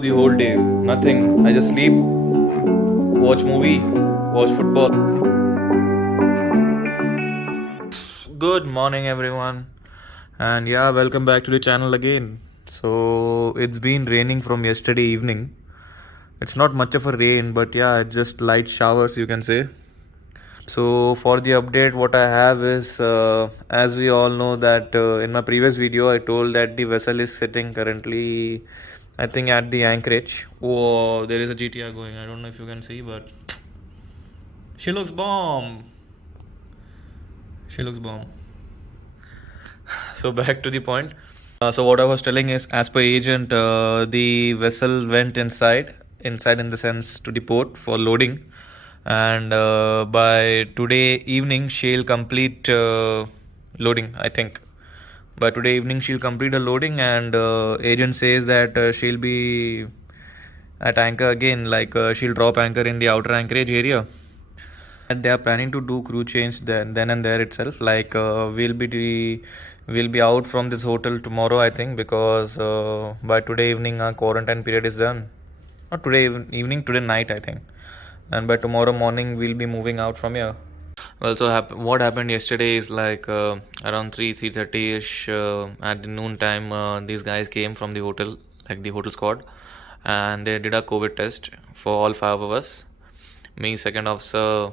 The whole day. Nothing. I just sleep, watch movie, watch football. Good morning, everyone. And yeah, welcome back to the channel again. So it's been raining from yesterday evening. It's not much of a rain, but yeah, it's just light showers, you can say. So for the update, what I have is, as we all know that in my previous video, I told that the vessel is sitting currently, I think at the anchorage. Oh, there is a GTR going. I don't know if you can see, but she looks bomb. She looks bomb. So back to the point. So what I was telling is, as per agent, the vessel went inside in the sense to the port for loading, and by today evening she'll complete loading. I think by today evening she'll complete the loading, and agent says that she'll be at anchor again. Like she'll drop anchor in the outer anchorage area, and they are planning to do crew change then and there itself. Like we'll be out from this hotel tomorrow, I think, because by today evening our quarantine period is done. Not today evening, today night, I think, and by tomorrow morning we'll be moving out from here. Well, so what happened yesterday is like around 3:30 ish at the noon time. These guys came from the hotel, like the hotel squad, and they did a COVID test for all five of us. Me, second officer,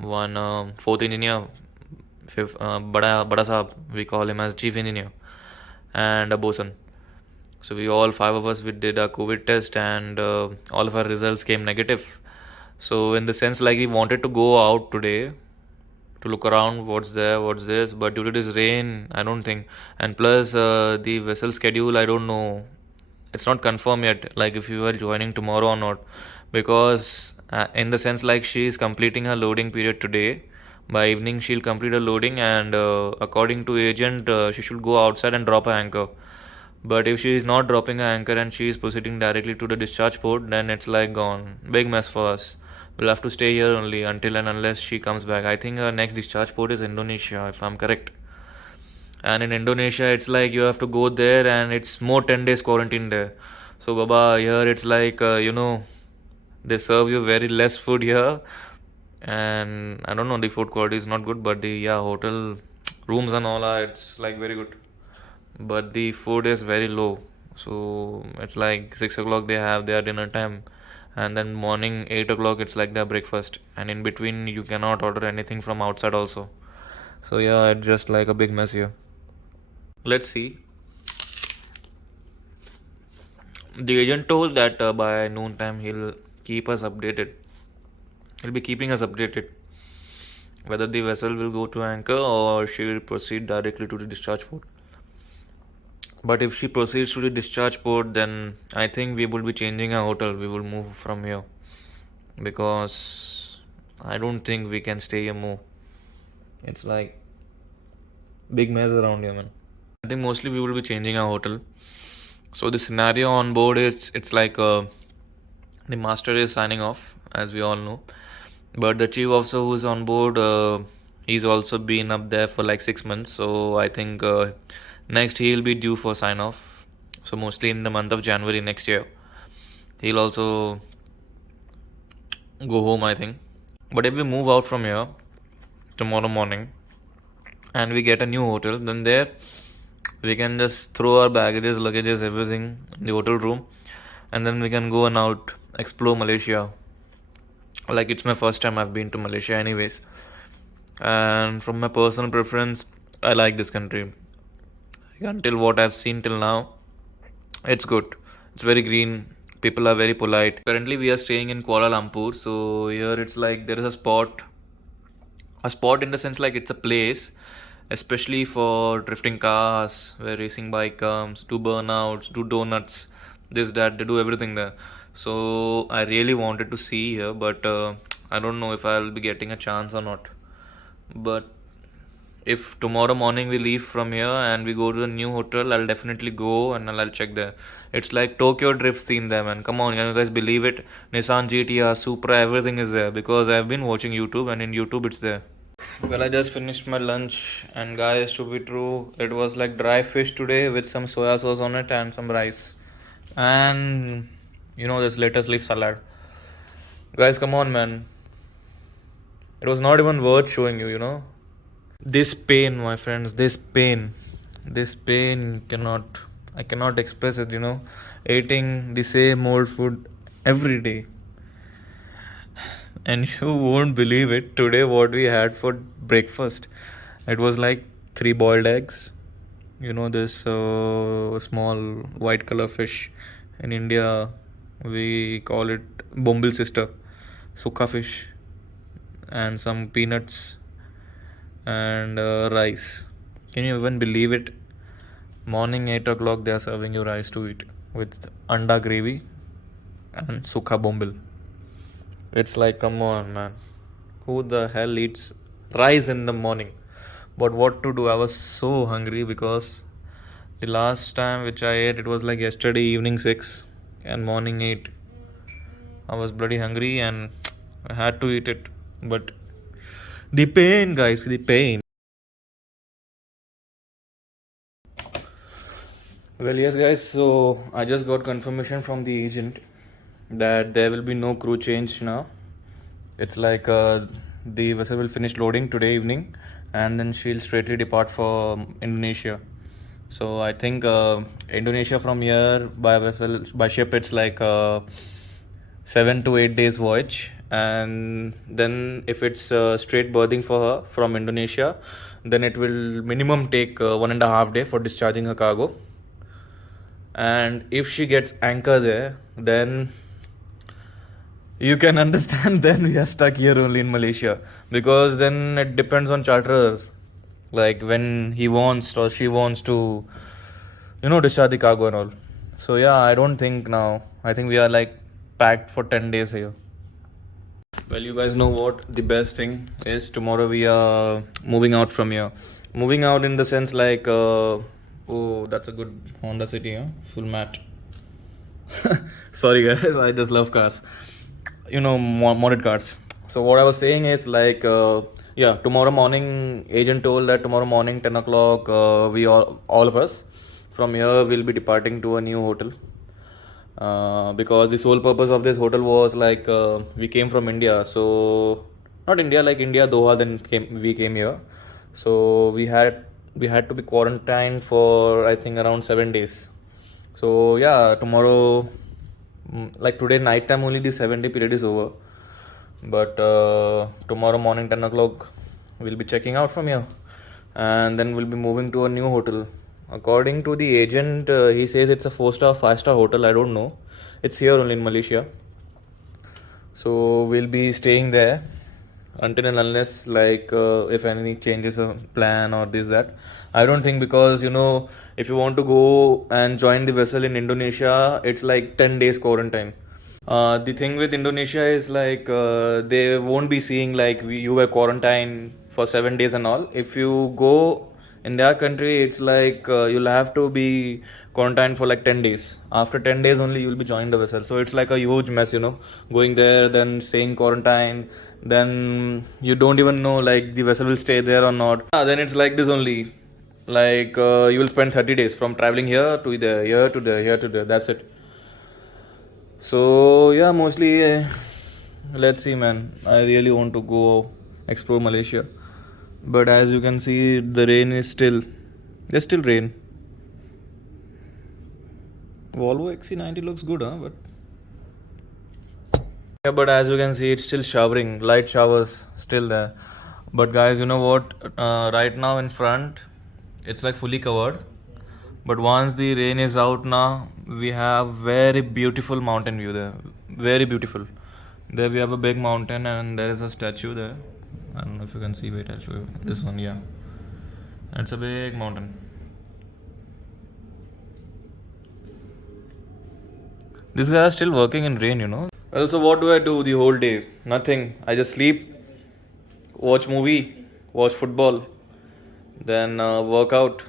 one fourth engineer, fifth bada sahab, we call him as chief engineer, and a bosun. So we all five of us we did a COVID test, and all of our results came negative. So in the sense, like, we wanted to go out today to look around what's there, what's this, but due to this rain, I don't think. And plus, the vessel schedule, I don't know. It's not confirmed yet, like if you are joining tomorrow or not, because in the sense, like, she is completing her loading period today. By evening, she'll complete her loading, and according to agent, she should go outside and drop her anchor. But if she is not dropping her anchor and she is proceeding directly to the discharge port, then it's like gone. Big mess for us. We'll have to stay here only until and unless she comes back. I think her next discharge port is Indonesia, if I'm correct. And in Indonesia, it's like you have to go there and it's more 10 days quarantine there. So, Baba, here it's like, they serve you very less food here. And I don't know, the food quality is not good, but the, yeah, hotel rooms and all are, it's like very good. But the food is very low. So, it's like 6 o'clock they have their dinner time, and then morning 8 o'clock it's like their breakfast, and in between you cannot order anything from outside also. So yeah, it's just like a big mess here. Let's see. The agent told that by noon time he'll keep us updated. He'll be keeping us updated whether the vessel will go to anchor or she will proceed directly to the discharge port. But if she proceeds to the discharge port, then I think we will be changing our hotel. We will move from here because I don't think we can stay here more. It's like big mess around here, man. I think mostly we will be changing our hotel. So the scenario on board is it's like the master is signing off, as we all know, but the chief officer who's on board, he's also been up there for like 6 months. So I think next he'll be due for sign off. So mostly in the month of January next year, he'll also go home, I think. But if we move out from here tomorrow morning and we get a new hotel, then there we can just throw our baggages, luggages, everything in the hotel room, and then we can go and out explore Malaysia. Like, it's my first time I've been to Malaysia, anyways, and from my personal preference, I like this country. Like, until what I've seen till now, it's good. It's very green. People are very polite. Currently, we are staying in Kuala Lumpur, so here it's like there is a spot in the sense like it's a place especially for drifting cars where racing bike comes, do burnouts, do donuts, this that, they do everything there. So I really wanted to see here, but I don't know if I'll be getting a chance or not. But if tomorrow morning we leave from here and we go to the new hotel, I'll definitely go and I'll check there. It's like Tokyo Drift theme there, man. Come on, can you guys believe it? Nissan GTR, Supra, everything is there because I've been watching YouTube and in YouTube it's there. Well, I just finished my lunch, and guys, to be true, it was like dry fish today with some soya sauce on it and some rice. And You know, this lettuce leaf salad. Guys, come on, man. It was not even worth showing you, you know. This pain, my friends, this pain cannot, I cannot express it, you know. Eating the same old food every day. And you won't believe it, today what we had for breakfast. It was like 3 boiled eggs. You know, this small white color fish. In India, we call it bombil sister, sukha fish, and some peanuts and rice. Can you even believe it? Morning 8 o'clock, they are serving you rice to eat with anda gravy and sukha bombil. It's like, come on, man. Who the hell eats rice in the morning? But what to do? I was so hungry because the last time which I ate, it was like yesterday evening 6 and morning 8. I was bloody hungry and I had to eat it. But the pain, guys, the pain. Well, yes, guys. So I just got confirmation from the agent that there will be no crew change now. It's like the vessel will finish loading today evening, and then she'll straightly depart for Indonesia. So I think Indonesia from here by vessel by ship it's like 7 to 8 days voyage, and then if it's straight berthing for her from Indonesia, then it will minimum take 1.5 day for discharging her cargo. And if she gets anchor there, then you can understand then we are stuck here only in Malaysia, because then it depends on charterer, like when he wants or she wants to, you know, discharge the cargo and all. So yeah, I don't think now, I think we are like packed for 10 days here. Well, you guys know what the best thing is. Tomorrow we are moving out from here. Moving out in the sense like, oh, that's a good Honda City, huh? Full mat. Sorry guys, I just love cars. You know, modded cars. So what I was saying is like, yeah, tomorrow morning, agent told that tomorrow morning 10 o'clock, we all of us from here will be departing to a new hotel. Because the sole purpose of this hotel was like we came from India, so not India like India Doha, then we came here, so we had to be quarantined for I think around 7 days. So yeah, tomorrow, like today night time only the 7 day period is over, but tomorrow morning 10 o'clock we'll be checking out from here, and then we'll be moving to a new hotel. According to the agent, he says it's a 4-star, 5-star hotel. I don't know. It's here only in Malaysia. So we'll be staying there until and unless like if anything changes a plan or this that. I don't think, because you know, if you want to go and join the vessel in Indonesia, it's like 10 days quarantine. The thing with Indonesia is like they won't be seeing like you were quarantined for 7 days and all. If you go in their country, it's like you'll have to be quarantined for like 10 days. After 10 days only you'll be joining the vessel. So it's like a huge mess, you know, going there, then staying quarantine, then you don't even know like the vessel will stay there or not. Then it's like this only. Like you will spend 30 days from traveling here to there, here to there, here to there. That's it. So yeah, mostly let's see, man. I really want to go explore Malaysia, but as you can see, the rain is still, there's still rain. Volvo XC90 looks good, huh? But yeah, but as you can see, it's still showering, light showers still there. But guys, you know what? Right now in front, it's like fully covered. But once the rain is out now, we have very beautiful mountain view there. Very beautiful. There we have a big mountain and there is a statue there. I don't know if you can see. Wait, I'll show you. This one, yeah. It's a big mountain. This guy is still working in rain, you know. Well, so what do I do the whole day? Nothing. I just sleep, watch movie, watch football, then work out.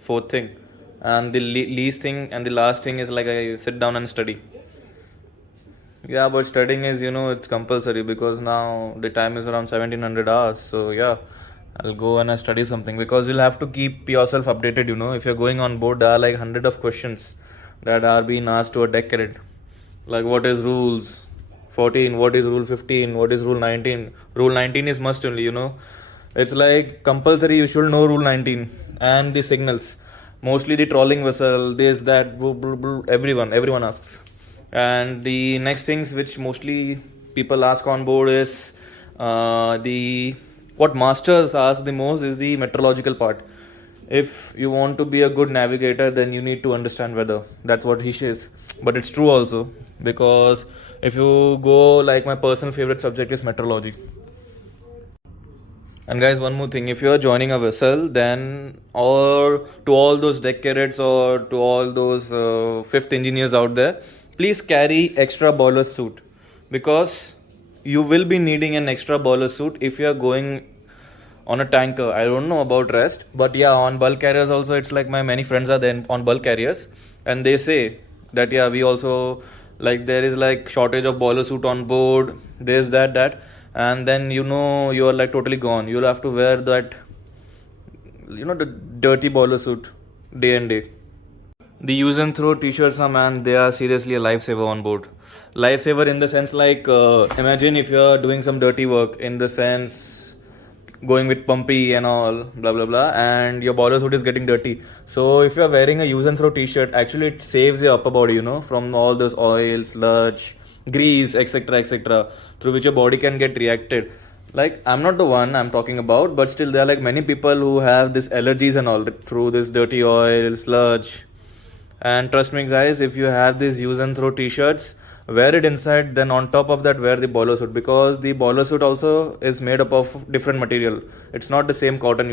Fourth thing. And the least thing and the last thing is like I sit down and study. Yeah, but studying is, you know, it's compulsory because now the time is around 1700 hours. So yeah, I'll go and I study something, because you'll have to keep yourself updated, you know. If you're going on board, there are like hundred of questions that are being asked to a deck cadet. Like what is rules 14, what is rule 15, what is rule 19. Rule 19 is must only, it's like compulsory, you should know rule 19. And the signals, mostly the trolling vessel, this, that, everyone asks. And the next things which mostly people ask on board is the what masters ask the most is the meteorological part. If you want to be a good navigator, then you need to understand weather. That's what he says. But it's true also, because if you go, like, my personal favorite subject is meteorology. And guys, one more thing: if you are joining a vessel, then, or to all those deck cadets or to all those fifth engineers out there, please carry extra boiler suit, because you will be needing an extra boiler suit if you are going on a tanker. I don't know about rest, but yeah, on bulk carriers also, it's like my many friends are there on bulk carriers, and they say that yeah, we also, like, there is like shortage of boiler suit on board. There's that, and then you are like totally gone. You'll have to wear that, the dirty boiler suit day and day. The use and throw t-shirts are, man, they are seriously a lifesaver on board. Lifesaver in the sense, like, imagine if you're doing some dirty work, in the sense going with pumpy and all, blah blah blah, and your boiler suit is getting dirty. So if you're wearing a use and throw t-shirt, actually it saves your upper body, from all those oils, sludge, grease, etc., through which your body can get reacted. Like, I'm not the one I'm talking about, but still there are like many people who have this allergies and all through this dirty oil, sludge. And trust me, guys, if you have these use and throw t-shirts, wear it inside, then on top of that, wear the boiler suit, because the boiler suit also is made up of different material. It's not the same cotton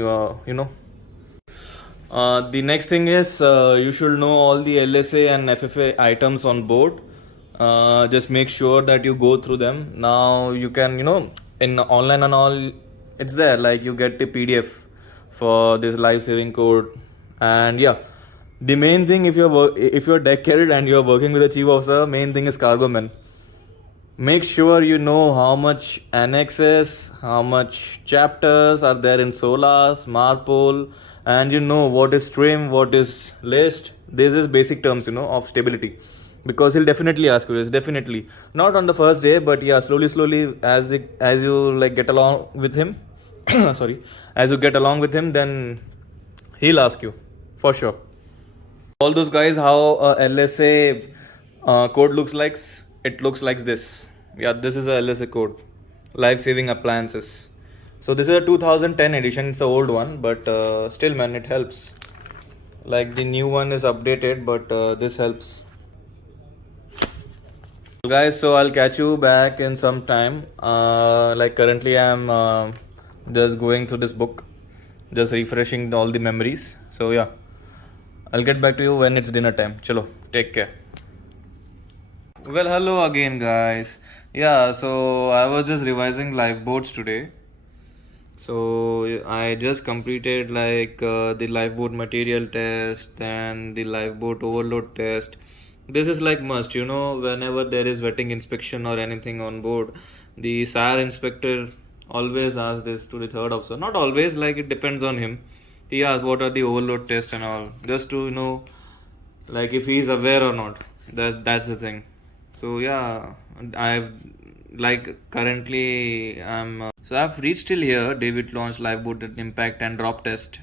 The next thing is, you should know all the LSA and FFA items on board. Just make sure that you go through them. Now you can, in online and all, it's there. Like, you get the PDF for this life saving code, and yeah, the main thing, if you're deck carried and you're working with a chief officer, main thing is cargo man. Make sure you know how much annexes, how much chapters are there in SOLAS, MARPOL, and you know what is trim, what is list. This is basic terms, of stability. Because he'll definitely ask you this, definitely. Not on the first day, but yeah, slowly, as you like get along with him, sorry, as you get along with him, then he'll ask you for sure. All those guys, how LSA code looks like, it looks like this. Yeah, this is a LSA code, life saving appliances. So this is a 2010 edition. It's an old one, but still, man, it helps. Like, the new one is updated, but this helps. Guys, so I'll catch you back in some time. Like, currently I'm just going through this book, just refreshing all the memories. So yeah, I'll get back to you when it's dinner time. Chalo, take care. Well, hello again, guys. Yeah, so I was just revising lifeboats today. So I just completed the lifeboat material test and the lifeboat overload test. This is like must, whenever there is vetting inspection or anything on board, the SAR inspector always asks this to the third officer. Not always, like, it depends on him. He asks what are the overload tests and all, just to like, if he's aware or not. That's the thing. So yeah, I've currently I'm so I've reached till here. David launched lifeboat impact and drop test,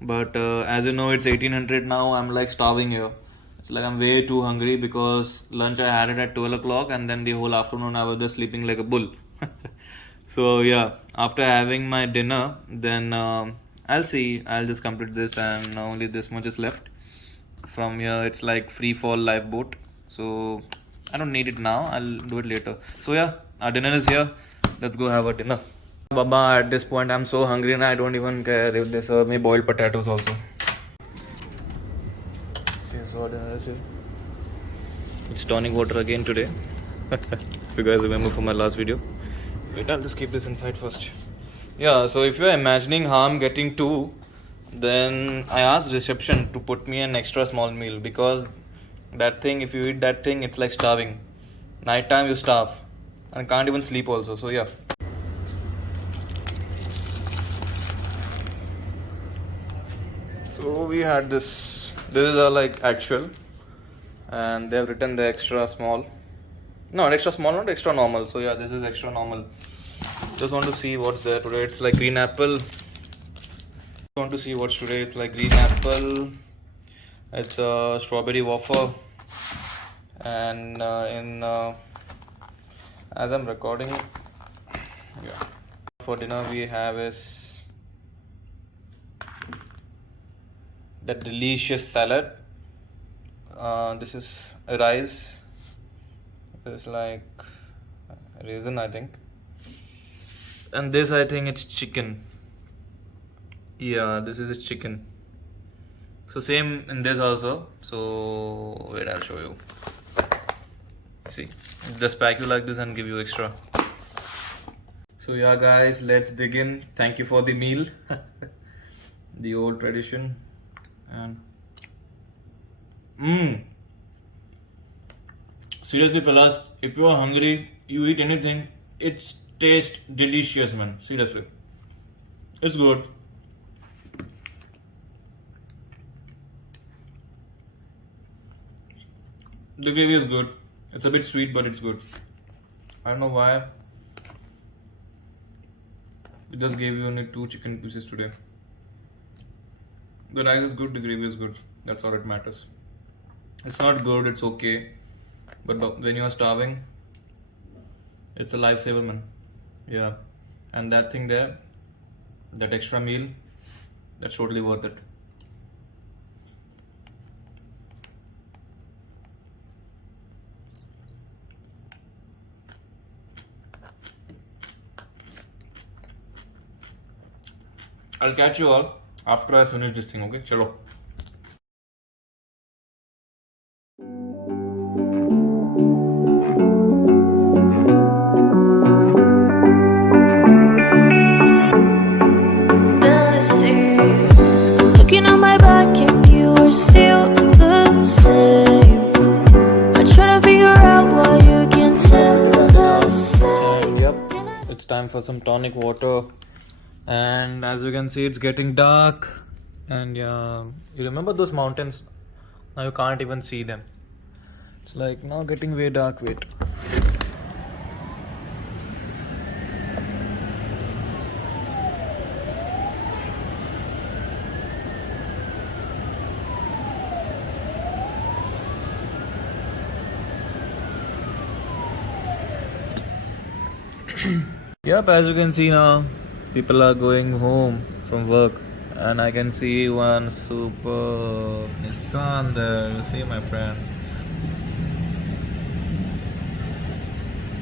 but as you know, it's 1800 now. I'm like starving here. It's like I'm way too hungry, because lunch I had it at 12 o'clock, and then the whole afternoon I was just sleeping like a bull. So yeah, after having my dinner, then I'll just complete this, and only this much is left. From here, it's like free fall lifeboat, so I don't need it now. I'll do it later. So yeah, our dinner is here. Let's go have a dinner. Baba, at this point, I'm so hungry and I don't even care if they serve me boiled potatoes also. It's tonic water again today. If you guys remember from my last video. Wait, I'll just keep this inside first. Yeah, so if you're imagining how I'm getting two, then I asked reception to put me an extra small meal, because that thing, if you eat that thing, it's like starving. Night time you starve and can't even sleep also. So yeah. So we had this. This is a like actual, and they have written the extra small. No, extra small, not extra normal. So yeah, this is extra normal. Just want to see what's there today. It's like green apple. Want to see what's today. It's like green apple. It's a strawberry waffle. And as I'm recording, yeah. For dinner we have is that delicious salad. This is rice. It's like raisin, I think. And this, I think it's chicken. Yeah, this is a chicken. So same in this also. So wait, I'll show you. See, just pack you like this and give you extra. So yeah, guys, let's dig in. Thank you for the meal. The old tradition. And seriously, fellas, if you are hungry, you eat anything, it tastes delicious, man. Seriously, it's good. The gravy is good. It's a bit sweet, but it's good. I don't know why. It just gave you only 2 chicken pieces today. The rice is good, the gravy is good. That's all it matters. It's not good, it's okay. But when you are starving, it's a lifesaver, man. Yeah. And that thing there, that extra meal, that's totally worth it. I'll catch you all after I finish this thing, okay? Chalo. Looking on my back and you are still the same. I try to figure out why you can tell the same. Yep, it's time for some tonic water. And as you can see, it's getting dark. And yeah, you remember those mountains? Now you can't even see them. It's like now getting way dark. Wait. Yep, as you can see now, people are going home from work, and I can see one super Nissan there. See, my friend.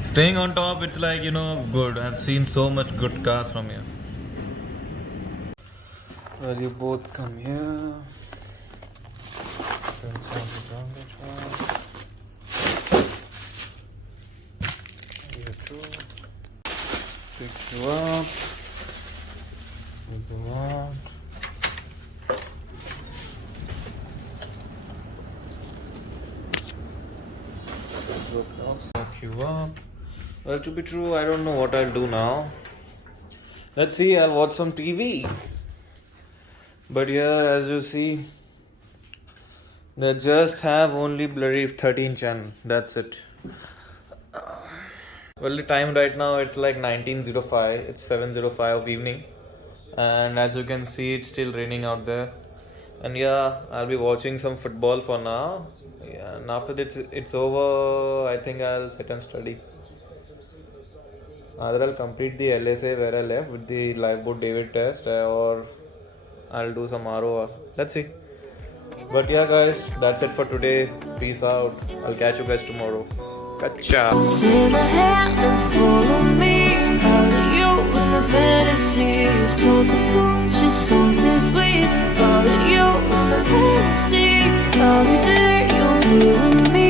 Staying on top, it's like, good. I've seen so much good cars from here. Well, you both come here. Pick you up. You go out. Lock you up. Well, to be true, I don't know what I'll do now. Let's see, I'll watch some TV. But here, as you see, they just have only blurry 13 channel. That's it. Well, the time right now, it's like 19:05. It's 7:05 of evening. And as you can see, it's still raining out there. And yeah, I'll be watching some football for now. Yeah, and after this, it's over. I think I'll sit and study. Either I'll complete the LSA where I left with the lifeboat David test, or I'll do some RO. Let's see. But yeah, guys, that's it for today. Peace out. I'll catch you guys tomorrow. Kacha. Take my hand and follow me. Out of you in the fantasy. Something conscious, something sweet. Follow you in the fantasy. I'll be there, you'll be with me.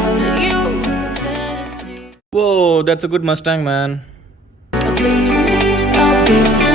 Out of you in the fantasy. Whoa, that's a good Mustang, man. A place for me, I'll be